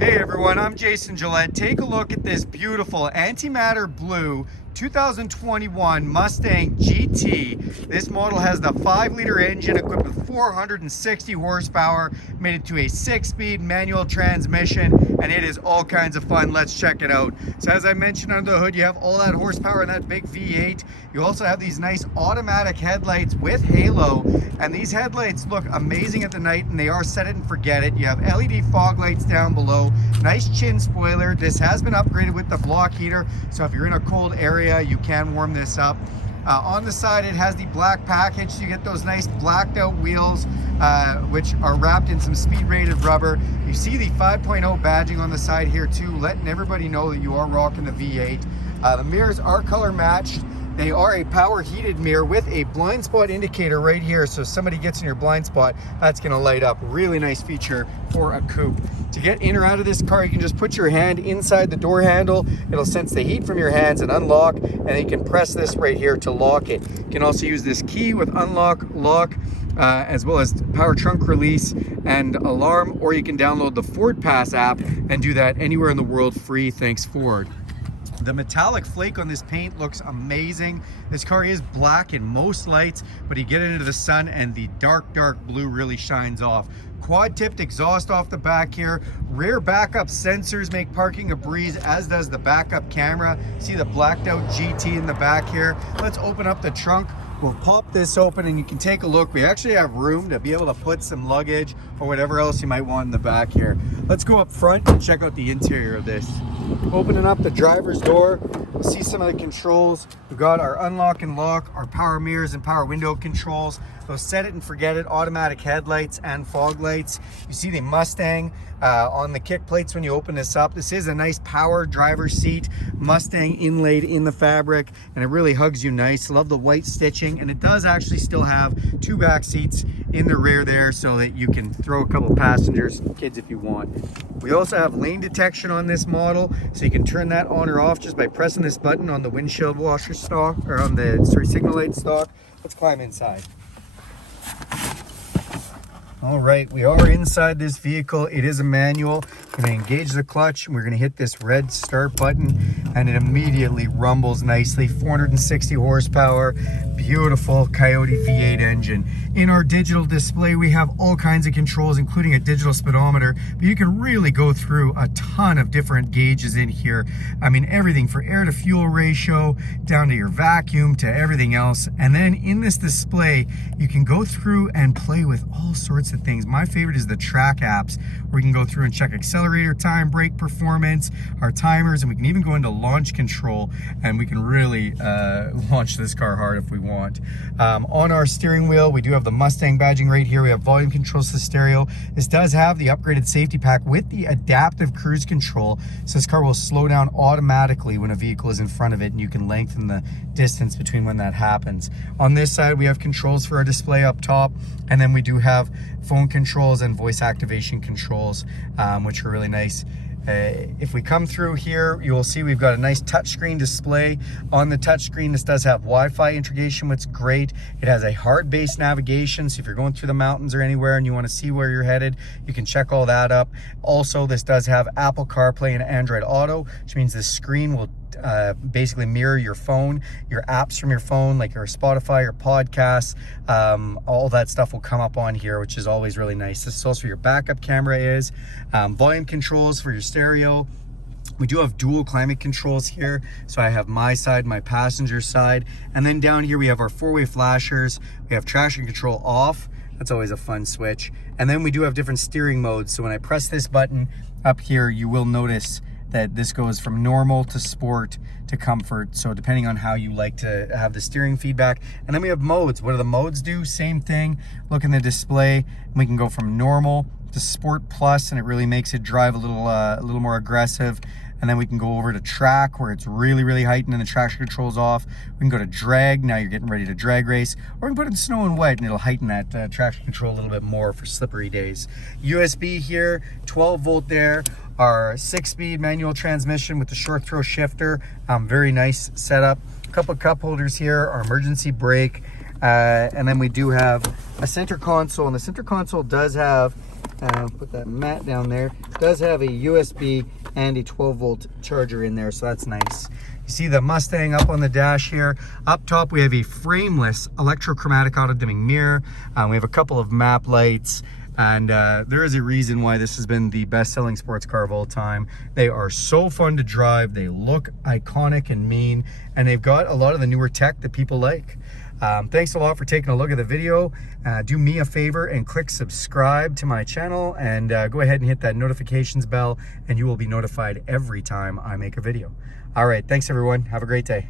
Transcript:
Hey everyone, I'm Jason Gillette. Take a look at this beautiful AntiMatter Blue 2021 Mustang GT. This model has the 5-liter engine equipped with 460 horsepower, made it to a 6-speed manual transmission, and it is all kinds of fun. Let's check it out. So as I mentioned, under the hood you have all that horsepower in that big V8. You also have these nice automatic headlights with halo, and these headlights look amazing at the night, and they are set it and forget it. You have LED fog lights down below, nice chin spoiler. This has been upgraded with the block heater, so if you're in a cold area you can warm this up. On the side it has the black package, so you get those nice blacked out wheels which are wrapped in some speed rated rubber. You see the 5.0 badging on the side here too, letting everybody know that you are rocking the V8. The mirrors are color matched. They are a power heated mirror with a blind spot indicator right here, so if somebody gets in your blind spot, that's going to light up. Really nice feature for a coupe. To get in or out of this car, you can just put your hand inside the door handle. It'll sense the heat from your hands and unlock, and you can press this right here to lock it. You can also use this key with unlock, lock, as well as power trunk release and alarm, or you can download the Ford Pass app and do that anywhere in the world free. Thanks Ford. The metallic flake on this paint looks amazing. This car is black in most lights, but you get it into the sun and the dark blue really shines off. Quad tipped exhaust off the back here. Rear backup sensors make parking a breeze, as does the backup camera. See the blacked out GT in the back here. Let's open up the trunk. We'll pop this open and you can take a look. We actually have room to be able to put some luggage or whatever else you might want in the back here. Let's go up front and check out the interior of this. Opening up the driver's door, we'll see some of the controls. We've got our unlock and lock, our power mirrors and power window controls, those set it and forget it automatic headlights and fog lights. You see the Mustang on the kick plates when you open this up. This is a nice power driver's seat, Mustang inlaid in the fabric, and it really hugs you nice. Love the white stitching, and it does actually still have 2 back seats in the rear there so that you can throw a couple passengers, kids if you want. We also have lane detection on this model, so you can turn that on or off just by pressing this button on the windshield washer stock, or on the signal light stock. Let's climb inside. All right, we are inside this vehicle. It is a manual. We're going to engage the clutch and we're going to hit this red start button, and it immediately rumbles nicely. 460 horsepower, beautiful Coyote V8 engine. In our digital display, we have all kinds of controls, including a digital speedometer, but you can really go through a ton of different gauges in here. I mean, everything for air to fuel ratio, down to your vacuum, to everything else. And then in this display, you can go through and play with all sorts of things. My favorite is the track apps, where you can go through and check accelerator time, brake performance, our timers, and we can even go into launch control, and we can really launch this car hard if we want. On our steering wheel, we do have the Mustang badging right here. We have volume controls to the stereo. This does have the upgraded safety pack with the adaptive cruise control, so this car will slow down automatically when a vehicle is in front of it, and you can lengthen the distance between when that happens. On this side, we have controls for our display up top, and then we do have phone controls and voice activation controls, which are really nice. If we come through here, you will see we've got a nice touchscreen display. On the touchscreen, this does have Wi-Fi integration, which is great. It has a hard base navigation, so if you're going through the mountains or anywhere and you want to see where you're headed, you can check all that up. Also, this does have Apple CarPlay and Android Auto, which means the screen will basically mirror your phone, your apps from your phone, like your Spotify, your podcasts, all that stuff will come up on here, which is always really nice. This is also where your backup camera is. Volume controls for your stereo. We do have dual climate controls here, so I have my side, my passenger side, and then down here we have our 4-way flashers. We have traction control off. That's always a fun switch. And then we do have different steering modes, so when I press this button up here, you will notice that this goes from normal to sport to comfort, so depending on how you like to have the steering feedback. And then we have modes. What do the modes do? Same thing. Look in the display, and we can go from normal to sport plus, and it really makes it drive a little more aggressive. And then we can go over to track, where it's really heightened and the traction control's off. We can go to drag, now you're getting ready to drag race. Or we can put it in snow and wet, and it'll heighten that traction control a little bit more for slippery days. USB here, 12 volt there. Our 6-speed manual transmission with the short throw shifter. Very nice setup. A couple of cup holders here, our emergency brake. And then we do have a center console, and the center console does have Put that mat down there. It does have a USB and a 12-volt charger in there, so that's nice. You see the Mustang up on the dash here. Up top, we have a frameless electrochromatic auto-dimming mirror. We have a couple of map lights. And there is a reason why this has been the best-selling sports car of all time. They are so fun to drive. They look iconic and mean, and they've got a lot of the newer tech that people like. Thanks a lot for taking a look at the video. Do me a favor and click subscribe to my channel, and go ahead and hit that notifications bell, and you will be notified every time I make a video. All right, thanks everyone. Have a great day.